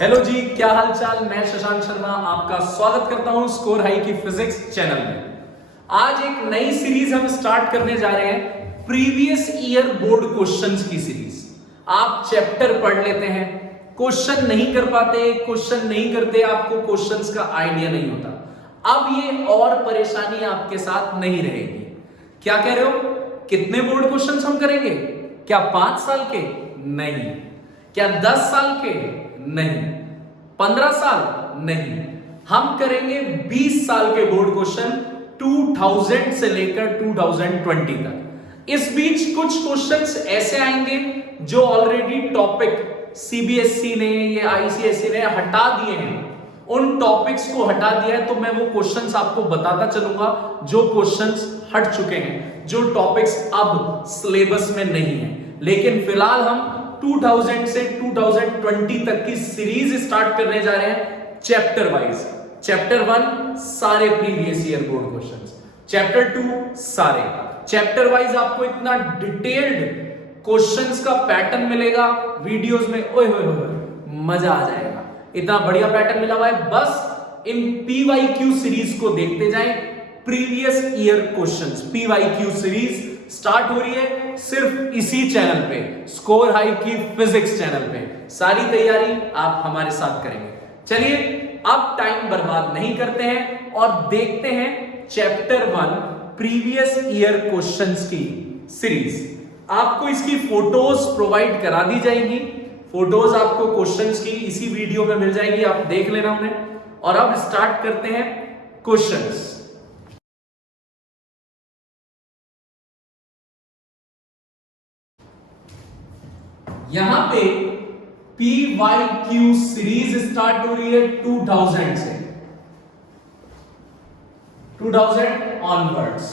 Hello जी, क्या हाल चाल। मैं शशांक शर्मा आपका स्वागत करता हूं स्कोर हाई की फिजिक्स चैनल में। आज एक नई सीरीज हम स्टार्ट करने जा रहे हैं, प्रीवियस ईयर बोर्ड क्वेश्चंस की सीरीज। आप चैप्टर पढ़ लेते हैं, क्वेश्चन नहीं कर पाते, क्वेश्चन नहीं करते, आपको क्वेश्चंस का आइडिया नहीं होता। अब ये और परेशानी आपके साथ नहीं रहेगी। क्या कह रहे हो? कितने बोर्ड क्वेश्चंस हम करेंगे? क्या 5 साल के? नहीं। क्या 10 साल के? नहीं। 15 साल? नहीं। हम करेंगे 20 साल के बोर्ड क्वेश्चन, 2000 से लेकर 2020 तक। इस बीच कुछ क्वेश्चंस ऐसे आएंगे जो ऑलरेडी टॉपिक सीबीएसई ने या आईसीएसई ने हटा दिए हैं। उन टॉपिक्स को हटा दिया है, तो मैं वो क्वेश्चंस आपको बताता चलूंगा जो क्वेश्चंस हट चुके हैं, जो टॉपिक्स अब सिलेबस में नहीं है। लेकिन फिलहाल हम 2000 से 2020 तक की सीरीज स्टार्ट करने जा रहे हैं चैप्टर वाइज। चैप्टर 1 सारे previous year board questions, chapter 2 सारे। चैप्टर वाइज आपको इतना डिटेल्ड क्वेश्चंस का पैटर्न मिलेगा वीडियोस में, ओए होए होए, मजा आ जाएगा। इतना बढ़िया पैटर्न मिला हुआ है, बस इन पीवाईक्यू सीरीज को देखते जाएं। Previous year questions PYQ series start हो रही है सिर्फ इसी चैनल पे, स्कोर हाई की फिजिक्स चैनल पे। सारी तैयारी आप हमारे साथ करेंगे। चलिए अब टाइम बर्बाद नहीं करते हैं और देखते हैं चैप्टर 1 प्रीवियस ईयर क्वेश्चंस की सीरीज। आपको इसकी फोटोज प्रोवाइड करा दी जाएंगी। फोटोज आपको क्वेश्चंस की इसी वीडियो में मिल जाएगी, आप देख लेना उन्हें। और अब स्टार्ट करते हैं क्वेश्चंस। यहां पे PYQ सीरीज स्टार्ट हो रही है 2000 से, 2000 ऑनवर्ड्स।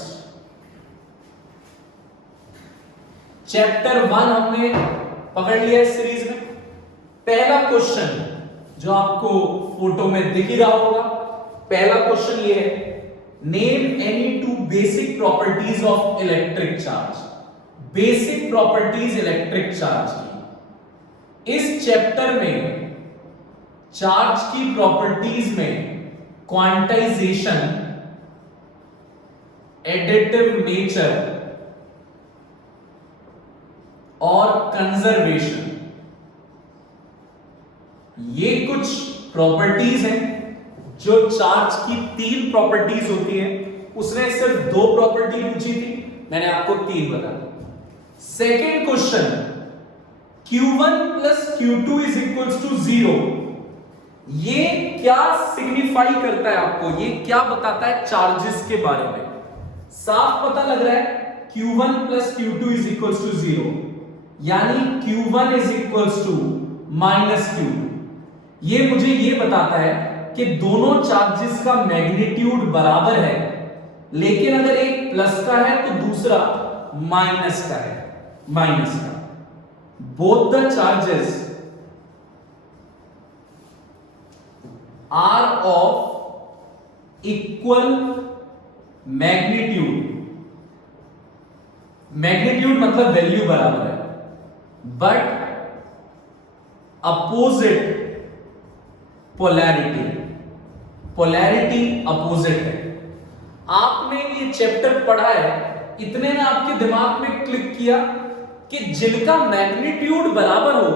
चैप्टर 1 हमने पकड़ लिया इस सीरीज में। पहला क्वेश्चन जो आपको फोटो में दिख ही रहा होगा, पहला क्वेश्चन ये है, name any 2 basic properties of electric charge. Basic properties electric charge की। इस चैप्टर में चार्ज की प्रॉपर्टीज में क्वांटाइजेशन, एडिटिव नेचर और कंजर्वेशन, ये कुछ प्रॉपर्टीज हैं। जो चार्ज की 3 प्रॉपर्टीज होती हैं, उसने सिर्फ 2 प्रॉपर्टी पूछी थी, मैंने आपको 3 बता दी। Second question, Q1 plus Q2 is equals to 0। ये क्या सिग्निफाई करता है आपको, ये क्या बताता है चार्जेस के बारे में? साफ पता लग रहा है Q1 plus Q2 is equals to 0, यानी Q1 is equals to minus Q2। ये मुझे ये बताता है कि दोनों चार्जेस का मैग्नीट्यूड बराबर है, लेकिन अगर एक प्लस का है तो दूसरा माइनस का है, माइनस का। Both the charges are of equal magnitude. Magnitude मतलब वैल्यू बराबर है, but opposite polarity. Polarity opposite है। आपने ये चैप्टर पढ़ा है, इतने में आपके दिमाग में क्लिक किया कि जिनका मैग्नीट्यूड बराबर हो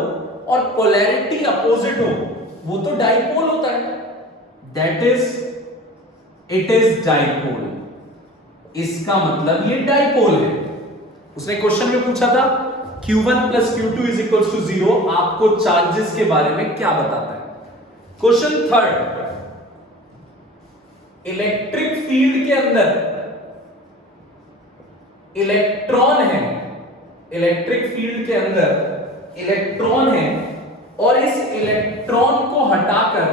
और पोलैरिटी अपोजिट हो, वो तो डाइपोल होता है। That is, it is dipole. इसका मतलब ये डाइपोल है। उसने क्वेश्चन में पूछा था Q1 plus Q2 is equal to 0, आपको चार्जेस के बारे में क्या बताता है? क्वेश्चन थर्ड, इलेक्ट्रिक फील्ड के अंदर इलेक्ट्रॉन है, इलेक्ट्रिक फील्ड के अंदर इलेक्ट्रॉन है, और इस इलेक्ट्रॉन को हटाकर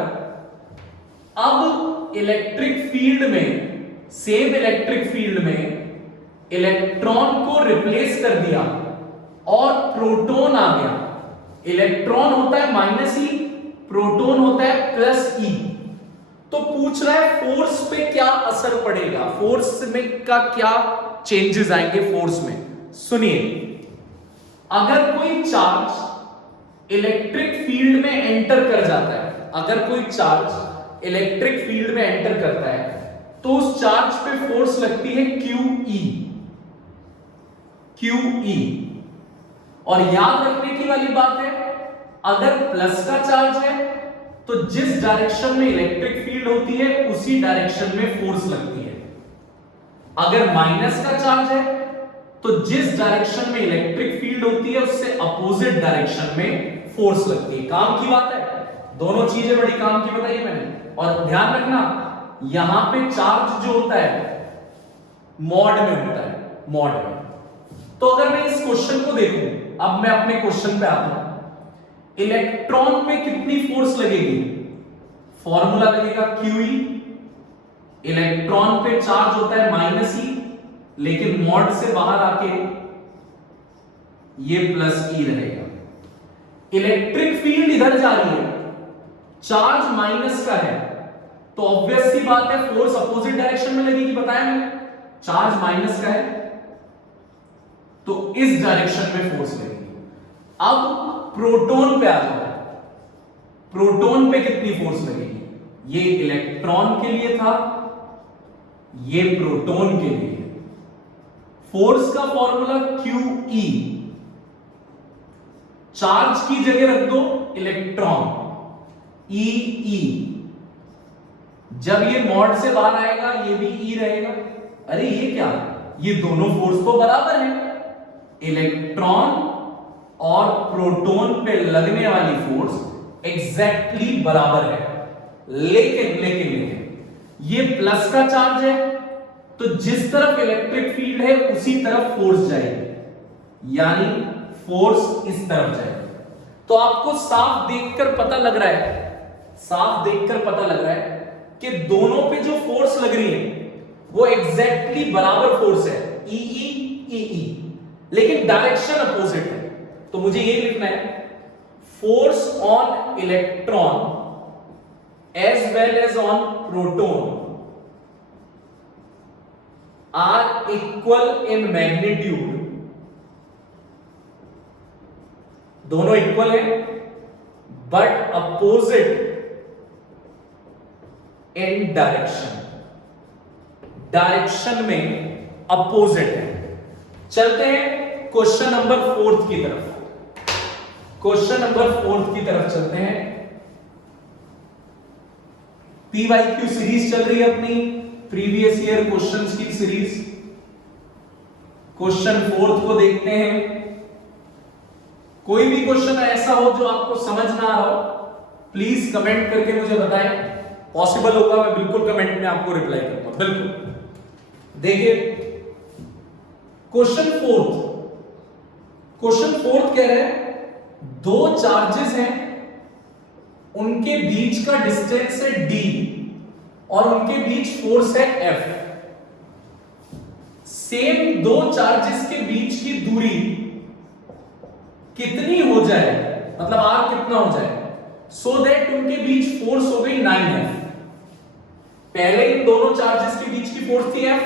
अब इलेक्ट्रिक फील्ड में, सेम इलेक्ट्रिक फील्ड में इलेक्ट्रॉन को रिप्लेस कर दिया और प्रोटॉन आ गया। इलेक्ट्रॉन होता है माइनस ई, प्रोटॉन होता है प्लस ई। तो पूछ रहा है फोर्स पे क्या असर पड़ेगा, फोर्स में का क्या चेंजेस आएंगे फोर्स में। सुनिए, अगर कोई चार्ज इलेक्ट्रिक फील्ड में एंटर कर जाता है, अगर कोई चार्ज इलेक्ट्रिक फील्ड में एंटर करता है तो उस चार्ज पे फोर्स लगती है QE। और याद रखने की वाली बात है, अगर प्लस का चार्ज है तो जिस डायरेक्शन में इलेक्ट्रिक फील्ड होती है उसी डायरेक्शन में फोर्स लगती है। अगर माइनस का चार्ज है तो जिस डायरेक्शन में इलेक्ट्रिक फील्ड होती है उससे अपोजिट डायरेक्शन में फोर्स लगती है। काम की बात है, दोनों चीजें बड़ी काम की बताई मैंने। और ध्यान रखना, यहां पे चार्ज जो होता है मॉड में होता है, मॉड में। तो अगर मैं इस क्वेश्चन को देखूं, अब मैं अपने क्वेश्चन पे आता हूं, इलेक्ट्रॉन पे कितनी फोर्स लगेगी? फॉर्मूला लगेगा QE। इलेक्ट्रॉन पे चार्ज होता है -E, लेकिन मॉड से बाहर आके ये +E रहेगा। इलेक्ट्रिक फील्ड इधर जा रही है, चार्ज माइनस का है, तो ऑब्वियस सी बात है फोर्स अपोजिट डायरेक्शन में लगेगी। बताया मैंने, चार्ज माइनस का है तो इस डायरेक्शन में फोर्स लगेगी। अब प्रोटॉन पे आ जाओ, प्रोटॉन पे कितनी फोर्स लगेगी? ये इलेक्ट्रॉन के लिए था, ये प्रोटॉन के लिए। फोर्स का फॉर्मूला QE, चार्ज की जगह रख दो इलेक्ट्रॉन, EE। जब ये मॉड से बाहर आएगा ये भी E रहेगा। अरे ये क्या, ये दोनों फोर्स तो बराबर है, इलेक्ट्रॉन और प्रोटॉन पे लगने वाली फोर्स एग्जैक्टली बराबर है। लेकिन ये प्लस का चार्ज है तो जिस तरफ इलेक्ट्रिक फील्ड है उसी तरफ फोर्स जाएगी, यानी फोर्स इस तरफ जाएगी। तो आपको साफ देखकर पता लग रहा है, साफ देखकर पता लग रहा है कि दोनों पे जो फोर्स लग रही है वो एग्जैक्टली बराबर फोर्स है, EE, लेकिन डायरेक्शन अपोजिट है। तो मुझे ये लिखना है, force on electron as well as on proton are equal in magnitude. दोनों इक्वल है but opposite in direction, direction में अपोजिट है। चलते हैं क्वेश्चन नंबर 4 की तरफ, क्वेश्चन नंबर 4 की तरफ चलते हैं। PYQ सीरीज चल रही है अपनी, प्रीवियस ईयर क्वेश्चंस की सीरीज। क्वेश्चन 4 को देखते हैं। कोई भी क्वेश्चन ऐसा हो जो आपको समझ ना आ रहा हो, प्लीज कमेंट करके मुझे बताएं। पॉसिबल होगा मैं बिल्कुल कमेंट में आपको रिप्लाई करूंगा, बिल्कुल। देखिए क्वेश्चन 4, क्वेश्चन 4 कह रहे हैं दो चार्जेस हैं, उनके बीच का डिस्टेंस है D और उनके बीच फोर्स है F। सेम दो चार्जेस के बीच की दूरी कितनी हो जाए, मतलब R कितना हो जाए, सो दैट उनके बीच फोर्स हो गई 9F। पहले इन दोनों चार्जेस के बीच की फोर्स थी F,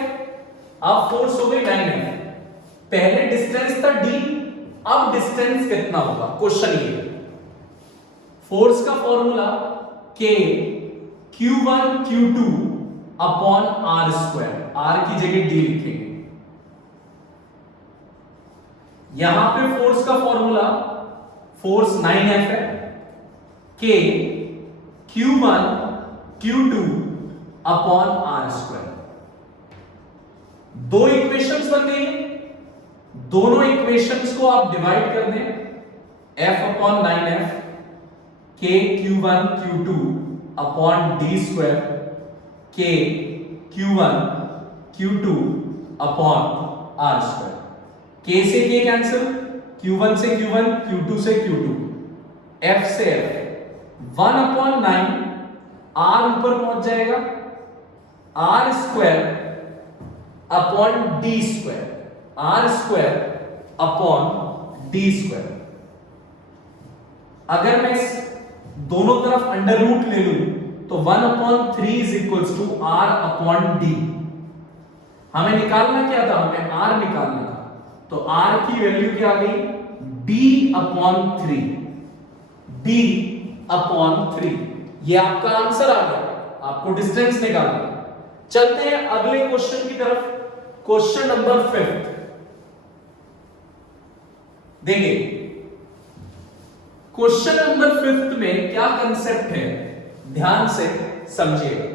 अब फोर्स हो गई 9F। पहले डिस्टेंस था D, अब डिस्टेंस कितना होगा, क्वेश्चन ये। फोर्स का formula K Q1 Q2 upon R², R की जगह D लिखेंगे। यहां पे फोर्स का फॉर्मूला, फोर्स 9F है, K Q1 Q2 upon R²। दो इक्वेशंस बन गई, दोनों इक्वेशंस को आप डिवाइड कर दें, F upon 9F, K Q1 Q2 upon D², K Q1 Q2 upon R²। K से K कैंसिल, Q1 से Q1, Q2 से Q2, F से F, 1 अपॉन 9, R ऊपर पहुंच जाएगा, R² upon D², R² upon D²। अगर मैं इस दोनों तरफ अंडर रूट ले लूं तो 1 upon 3 is equals to R upon D। हमें निकालना क्या था, हमें R निकालना था, तो R की वैल्यू क्या आ गई, D अपॉन 3, D अपॉन 3। ये आपका आंसर आ गया, आपको डिस्टेंस निकालना। चलते हैं अगले क्वेश्चन की तरफ, क्वेश्चन नंबर 5। देखिए क्वेश्चन नंबर 5 में क्या कंसेप्ट है, ध्यान से समझिएगा।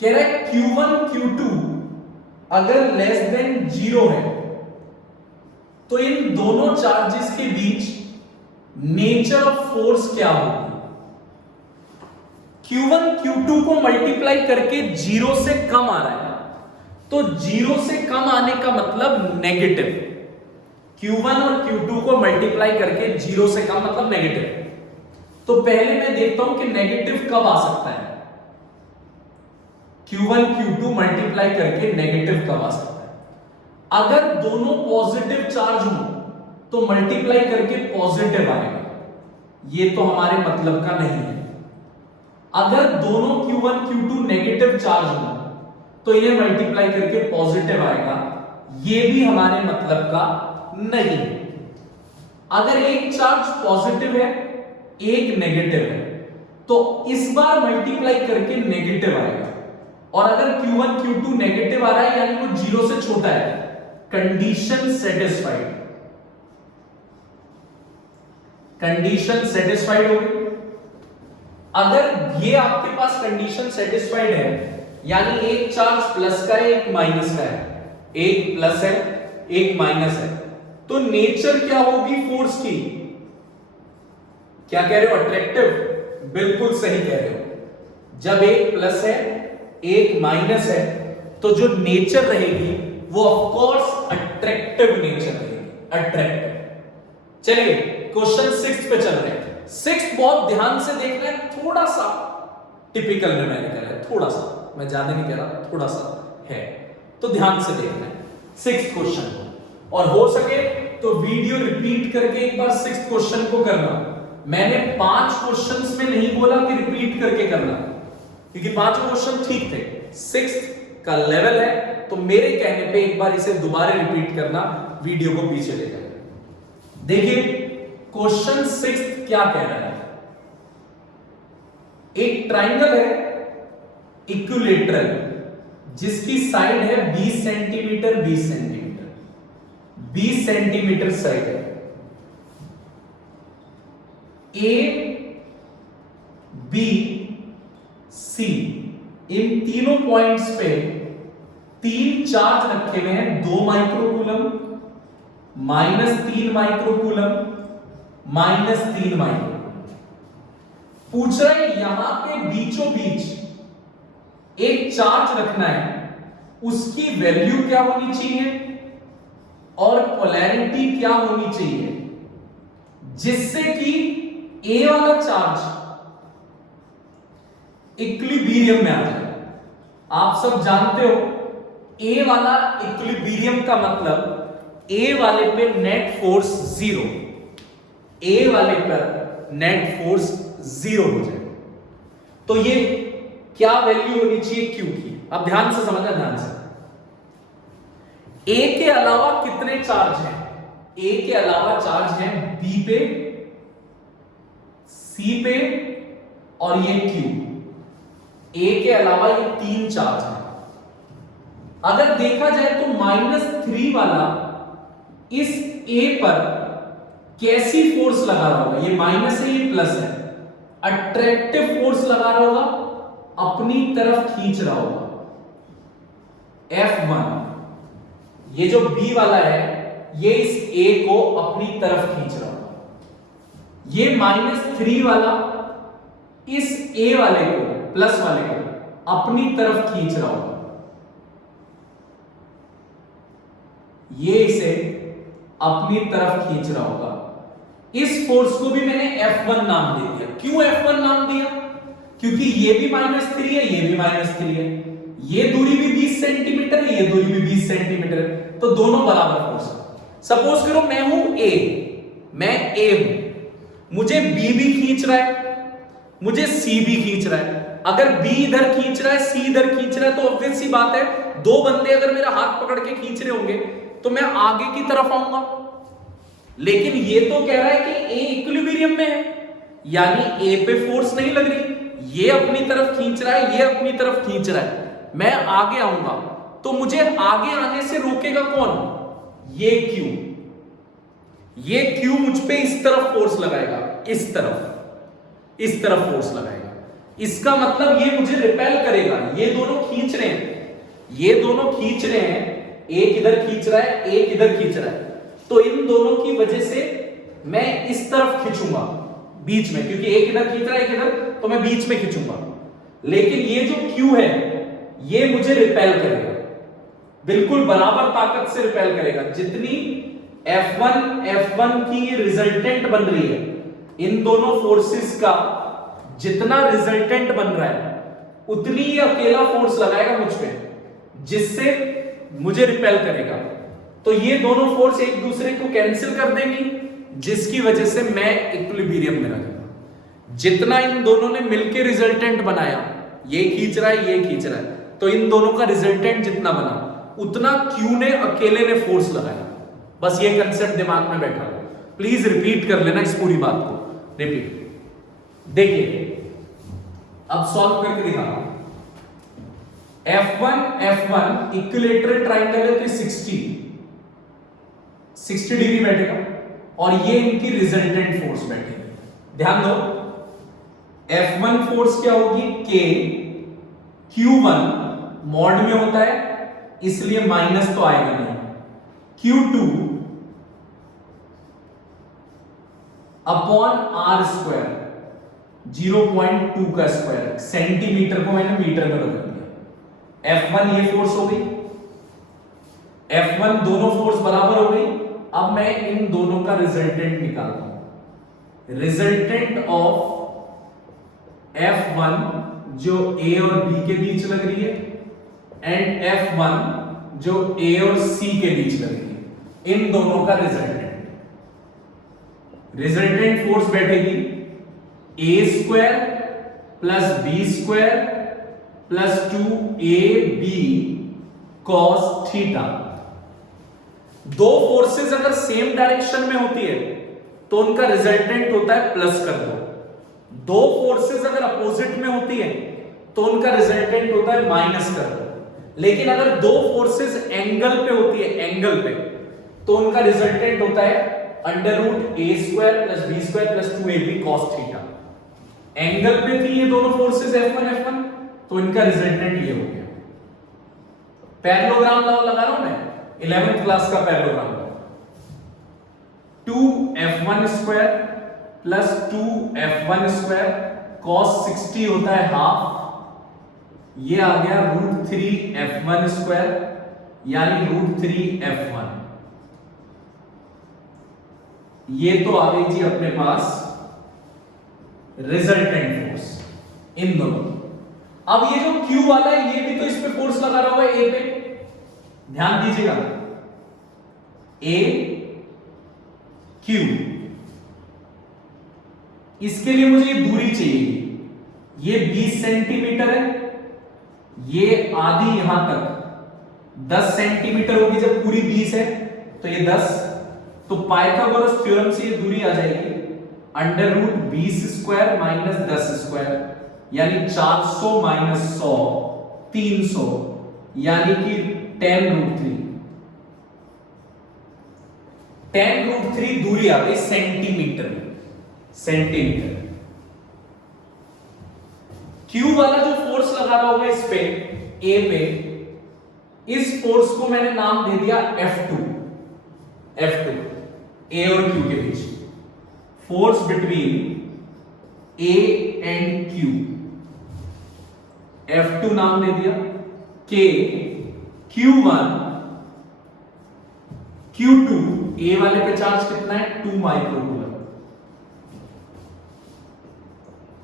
कह रहा है Q1 Q2 अगर लेस देन 0 है तो इन दोनों चार्जेस के बीच नेचर ऑफ फोर्स क्या होगी। Q1 Q2 को मल्टीप्लाई करके 0 से कम आ रहा है, तो 0 से कम आने का मतलब नेगेटिव। Q1 और Q2 को मल्टीप्लाई करके 0 से कम मतलब नेगेटिव। तो पहले मैं देखता हूं कि नेगेटिव कब आ सकता है। Q1 Q2 मल्टीप्लाई करके नेगेटिव कब आ सकता है। अगर दोनों पॉजिटिव चार्ज हो तो मल्टीप्लाई करके पॉजिटिव आएगा, ये तो हमारे मतलब का नहीं है। अगर दोनों Q1 Q2 नेगेटिव चार्ज हो तो इन्हें मल्टीप्लाई करके पॉजिटिव आएगा, ये भी हमारे मतलब का नहीं है। अगर एक चार्ज पॉजिटिव है एक नेगेटिव है तो इस बार मल्टीप्लाई करके नेगेटिव आएगा, और अगर Q1 Q2 नेगेटिव आ रहा है यानी वो 0 से छोटा है, कंडीशन सेटिस्फाइड। कंडीशन सेटिस्फाइड हो गई। अगर ये आपके पास कंडीशन सेटिस्फाइड है यानी एक चार्ज प्लस का है एक माइनस का है, एक प्लस है एक माइनस है, तो नेचर क्या होगी फोर्स की। क्या कह रहे हो, अट्रैक्टिव। बिल्कुल सही कह रहे हो। जब एक प्लस है एक माइनस है तो जो नेचर रहेगी वो ऑफ कोर्स अट्रैक्टिव नेचर रहेगी, अट्रैक्टिव। चलिए क्वेश्चन 6 पे चल रहे हैं। 6 बहुत ध्यान से देखना है, थोड़ा सा टिपिकल न्यूमेरिकल है, थोड़ा सा, मैं ज्यादा नहीं कह रहा, थोड़ा सा है, तो ध्यान से देखना है 6th क्वेश्चन को, और हो सके तो वीडियो रिपीट करके एक बार 6th क्वेश्चन को करना। मैंने 5 क्वेश्चंस में नहीं बोला कि रिपीट करके करना, क्योंकि 5 क्वेश्चन ठीक थे, 6th का लेवल है, तो मेरे कहने पे एक बार इसे दोबारा रिपीट करना, वीडियो को पीछे लेकर। देखिए क्वेश्चन 6 क्या कह रहा है। एक ट्राइंगल है इक्विलेटरल जिसकी साइड है 20 सेंटीमीटर 20 सेंटीमीटर, 20 सेंटीमीटर साइड है। ए बी सी इन तीनों पॉइंट्स पे 3 चार्ज रखे हुए हैं, 2 माइक्रोकूलम, -3 माइक्रोकूलम, -3 माइक्रोकूलम। पूछ रहा है यहां पे बीचों बीच एक चार्ज रखना है, उसकी वैल्यू क्या होनी चाहिए और पोलैरिटी क्या होनी चाहिए, जिससे कि ए वाला चार्ज इक्विलिब्रियम में आ जाए। आप सब जानते हो ए वाला इक्विलिब्रियम का मतलब ए वाले पे नेट फोर्स 0, ए वाले पर नेट फोर्स 0 हो जाए। तो ये क्या वैल्यू होनी चाहिए क्यू की। अब ध्यान से समझना, ध्यान से। ए के अलावा कितने चार्ज हैं, ए के अलावा चार्ज हैं बी पे, सी पे और ये क्यू। ए के अलावा ये 3 चार्ज हैं। अगर देखा जाए तो -3 वाला इस ए पर कैसी फोर्स लगा रहा होगा, ये माइनस है ये प्लस है, अट्रैक्टिव फोर्स लगा रहा होगा, अपनी तरफ खींच रहा होगा, F1। ये जो बी वाला है ये इस ए को अपनी तरफ खींच रहा होगा। ये -3 वाला इस ए वाले को, प्लस वाले को अपनी तरफ खींच रहा होगा। ये इसे अपनी तरफ खींच रहा होगा। इस फोर्स को भी मैंने F1 नाम दे दिया। क्यों F1 नाम दिया? क्योंकि ये भी -3 है, ये भी -3 है, ये दूरी भी 20 सेंटीमीटर है, ये दूरी भी 20 सेंटीमीटर है, तो दोनों बराबर फोर्स है। सपोज करो मैं हूं A, मैं A हूं, मुझे B भी खींच रहा है, मुझे C भी खींच रहा है। अगर B इधर खींच रहा है, C इधर खींच रहा है, तो ऑब्वियस सी बात है, 2 बंदे अगर मेरा हाथ पकड़ के खींच रहे होंगे तो मैं आगे की तरफ आऊंगा, लेकिन ये तो कह रहा है कि ए इक्विलिब्रियम में है, यानी ए पे फोर्स नहीं लग रही, ये अपनी तरफ खींच रहा है, ये अपनी तरफ खींच रहा है, मैं आगे आऊंगा तो मुझे आगे आने से रोकेगा कौन? ये क्यू। ये क्यू मुझ पे इस तरफ फोर्स लगाएगा, इस तरफ फोर्स लगाएगा। इसका मतलब ये मुझे रिपेल करेगा। ये दोनों खींच रहे हैं, एक इधर खींच रहा है, एक इधर खींच रहा है, तो इन दोनों की वजह से मैं इस तरफ खींचूंगा बीच में, क्योंकि एक इधर खींच रहा है, एक इधर, तो मैं बीच में खींचूंगा। लेकिन ये जो क्यू है ये मुझे रिपेल करेगा, बिल्कुल बराबर ताकत से रिपेल करेगा। जितनी F1 की रिजल्टेंट बन रही है, इन दोनों फोर्सेस का जितना रिजल्टेंट बन रहा है उतनी ही अकेला फोर्स लगाएगा मुझ पे, जिससे मुझे रिपेल करेगा। तो ये दोनों फोर्स एक दूसरे को कैंसिल कर देंगी, जिसकी वजह से मैं इक्विलिब्रियम में रहूंगा। जितना इन दोनों ने मिलकर रिजल्टेंट बनाया, ये खींच रहा है, ये खींच रहा है, तो इन दोनों का रिजल्टेंट जितना बना उतना क्यू ने अकेले ने फोर्स लगाया। बस ये कंसेप्ट दिमाग में बैठा हो, प्लीज रिपीट कर लेना इस पूरी बात को, रिपीट। देखिए अब सॉल्व करके दिखा रहा हूं। F1 इक्विलेटरल ट्राइंगल है तो 60 डिग्री बैठेगा, और ये इनकी रिजल्टेंट फोर्स बैठेगी। ध्यान दो, F1 फोर्स क्या होगी? K, Q1 मॉड में होता है इसलिए माइनस तो आएगा नहीं, Q2 अपॉन R स्क्वायर, 0.2 का स्क्वायर, सेंटीमीटर को मैंने मीटर में बदल दिया। F1 ये फोर्स हो गई, F1 दोनों फोर्स बराबर हो गई। अब मैं इन दोनों का रिजल्टेंट निकालता हूं। रिजल्टेंट ऑफ F1 जो A और B के बीच लग रही है, एंड F1 जो A और C के बीच लग रही है, इन दोनों का रिजल्टेंट फोर्स बैठेगी A square plus B square plus 2AB cos theta. दो फोर्सेस अगर सेम डायरेक्शन में होती है तो उनका रिजल्टेंट होता है प्लस कर दो फोर्सेस अगर अपोजिट में होती है तो उनका रिजल्टेंट होता है माइनस कर दो। लेकिन अगर दो फोर्सेस एंगल पे होती है, एंगल पे, तो उनका रिजल्टेंट होता है under root a square plus b square plus 2ab cos theta. Angle पे थी ये दोनों फोर्सेस F1 तो इनका रिजल्टेंट ये हो गया। पैरेललोग्राम लॉ लगा रहा हूं मैं, 11th क्लास का parallelogram law. 2F1 square plus 2F1 square cos 60 होता है हाफ, ये आ गया √3F1 स्क्वायर यानी √3F1। ये तो आ गई जी अपने पास रिजल्टेंट फोर्स इन दोनों। अब ये जो Q वाला है ये भी तो इस पे फोर्स लगा रहा हुआ है A पे, ध्यान दीजिएगा, A Q, इसके लिए मुझे ये दूरी चाहिए, ये 20 सेंटीमीटर है, ये आधी यहां तक 10 सेंटीमीटर होगी, जब पूरी 20 है तो ये 10, तो पाइथागोरस थ्योरम से ये दूरी आ जाएगी under root 20 square minus 10 square यानी 400 माइनस 100 300 यानी कि 10√3 दूरी आ गई सेंटीमीटर में, सेंटीमीटर। Q वाला जो फोर्स लगा रहा होगा इस पे A पे, इस फोर्स को मैंने नाम दे दिया F2 A और Q के बीच, force between A and Q, F2 नाम दे दिया। K Q1 Q2, A वाले पे चार्ज कितना है 2 microcoulomb,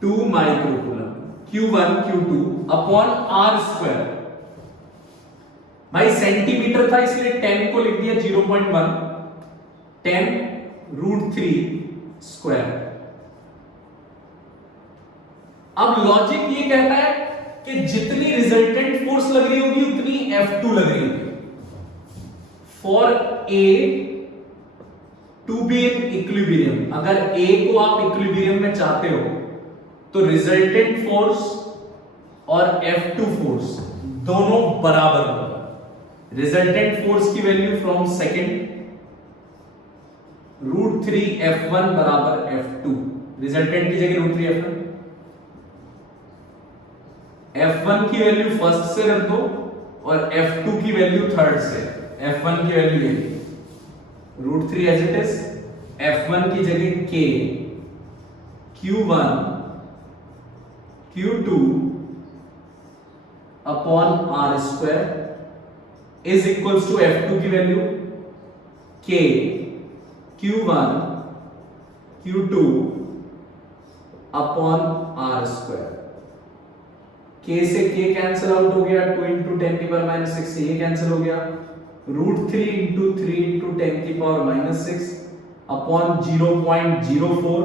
2 microcoulomb, Q1 Q2 upon R square. भाई सेंटीमीटर था इसलिए 10 को लिख दिया 0.1, 10√3 स्क्वायर। अब लॉजिक ये कहता है कि जितनी रिजल्टेंट फोर्स लग रही होगी उतनी F2 लग रही होगी। For A to be in equilibrium, अगर A को आप इक्विलिब्रियम में चाहते हो तो रिजल्टेंट फोर्स और F2 फोर्स दोनों बराबर होगा। रिजल्टेंट फोर्स की वैल्यू फ्रॉम सेकंड √3F1 बराबर F2, रिजल्टेंट की जगह √3F1, F1 की वैल्यू फर्स्ट से रख दो और F2 की वैल्यू थर्ड से। F1 की वैल्यू ये √3 एज इट इज, F1 की जगह K Q1 Q2 upon R square is equals to F2 की value K Q1 Q2 upon R square. K से K कैंसिल आउट हो गया, 2 इंटू 10 की पावर माइनस 6 से ये कैंसिल हो गया, √3 इंटू 3 इंटू 10 की power minus 6 upon 0.04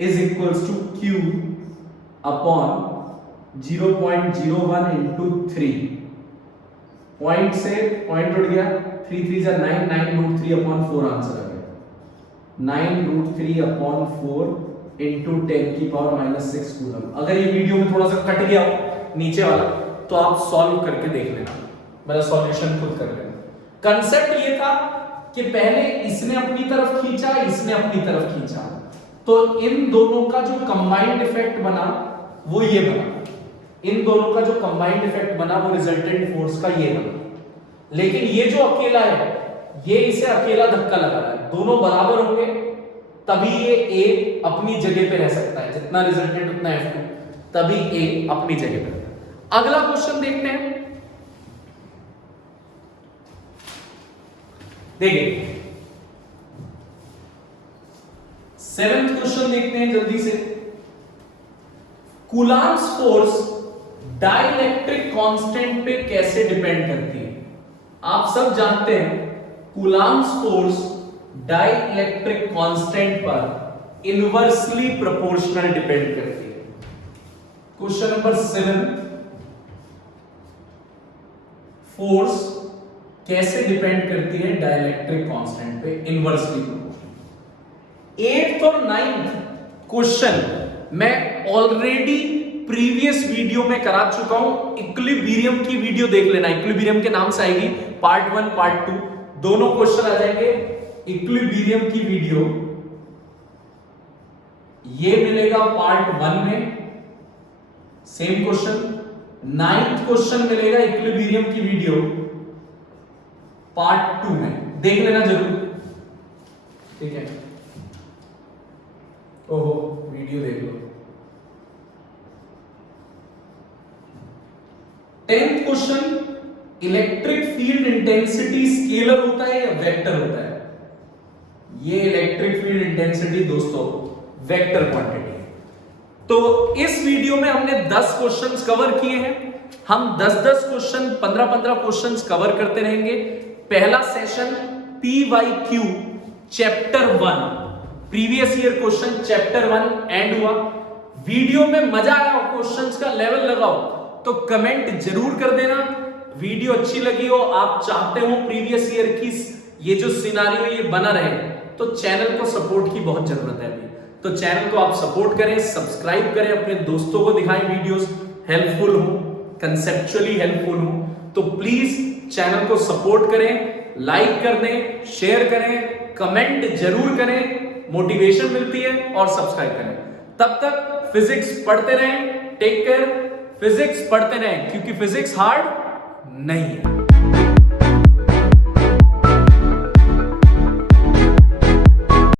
is equals to Q upon 0.01 into 3। Point से पॉइंट उड़ गया, 3 3 जा 9, 9 √3 अपॉन 4 आंसर आ गया, 9 √3 अपॉन 4 इंटू 10 की पावर माइनस 6 कूलम। अगर ये वीडियो में थोड़ा सा कट गया हो नीचे वाला तो आप सॉल्व करके देख लेना, मेरा सॉल्यूशन खुद कर लेना। कंसेप्ट ये था कि पहले इसने अपनी तरफ खींचा, इसने अपनी तरफ खींचा, तो इन दोनों का जो कंबाइंड इफेक्ट बना वो ये बना, इन दोनों का जो कंबाइंड इफेक्ट बना वो रिजल्टेंट फोर्स का ये बना। लेकिन ये जो अकेला है ये इसे अकेला धक्का लगा रहा है, दोनों बराबर होंगे तभी ये A अपनी जगह पे रह सकता है, जितना रिजल्टेंट उतना F2, तभी A अपनी जगह पे। अगला क्वेश्चन देखते हैं, देखिए 7th क्वेश्चन देखते हैं जल्दी से। कूलम्ब्स फोर्स डाइलेक्ट्रिक कांस्टेंट पे कैसे डिपेंड करती है? आप सब जानते हैं कूलम्ब्स फोर्स डाइलेक्ट्रिक कांस्टेंट पर इनवर्सली प्रोपोर्शनल डिपेंड करती है। क्वेश्चन नंबर 7, फोर्स कैसे डिपेंड करती है डाइलेक्ट्रिक कांस्टेंट पे इनवर्सली प्रोपोर्शनल। 8th और 9th क्वेश्चन मैं ऑलरेडी प्रीवियस वीडियो में करा चुका हूं, इक्विलिब्रियम की वीडियो देख लेना, इक्विलिब्रियम के नाम से आएगी, पार्ट 1 पार्ट 2 दोनों क्वेश्चन आ जाएंगे। इक्विलिब्रियम की वीडियो ये मिलेगा पार्ट 1 में, सेम क्वेश्चन। 9th क्वेश्चन मिलेगा इक्विलिब्रियम की वीडियो पार्ट 2 में, देख लेना जरूर, ठीक है। ओहो वीडियो देख लो। 10th question, electric field intensity scalar होता है या वेक्टर होता है? ये इलेक्ट्रिक फील्ड इंटेंसिटी दोस्तों वेक्टर क्वांटिटी है। तो इस वीडियो में हमने 10 क्वेश्चंस कवर किए हैं, हम 10-10 क्वेश्चन 15-15 क्वेश्चंस कवर करते रहेंगे। पहला session PYQ chapter 1 previous year question chapter 1 and हुआ। वीडियो में मजा आया हो, क्वेश्चंस का लेवल लगाओ तो कमेंट जरूर कर देना। वीडियो अच्छी लगी हो, आप चाहते हो प्रीवियस ईयर की ये जो सिनारियो ये बना रहे, तो चैनल को सपोर्ट की बहुत जरूरत है अभी, तो चैनल को आप सपोर्ट करें, सब्सक्राइब करें, अपने दोस्तों को दिखाएं वीडियोस हेल्पफुल हो, कंसेप्चुअली हेल्पफुल हो, तो प्लीज चैनल को सपोर्ट करें, लाइक कर दें, शेयर करें, कमेंट जरूर करें, मोटिवेशन मिलती है, और सब्सक्राइब करें। तब तक फिजिक्स पढ़ते रहें, टेक केयर, फिजिक्स पढ़ते रहें क्योंकि फिजिक्स हार्ड नहीं है।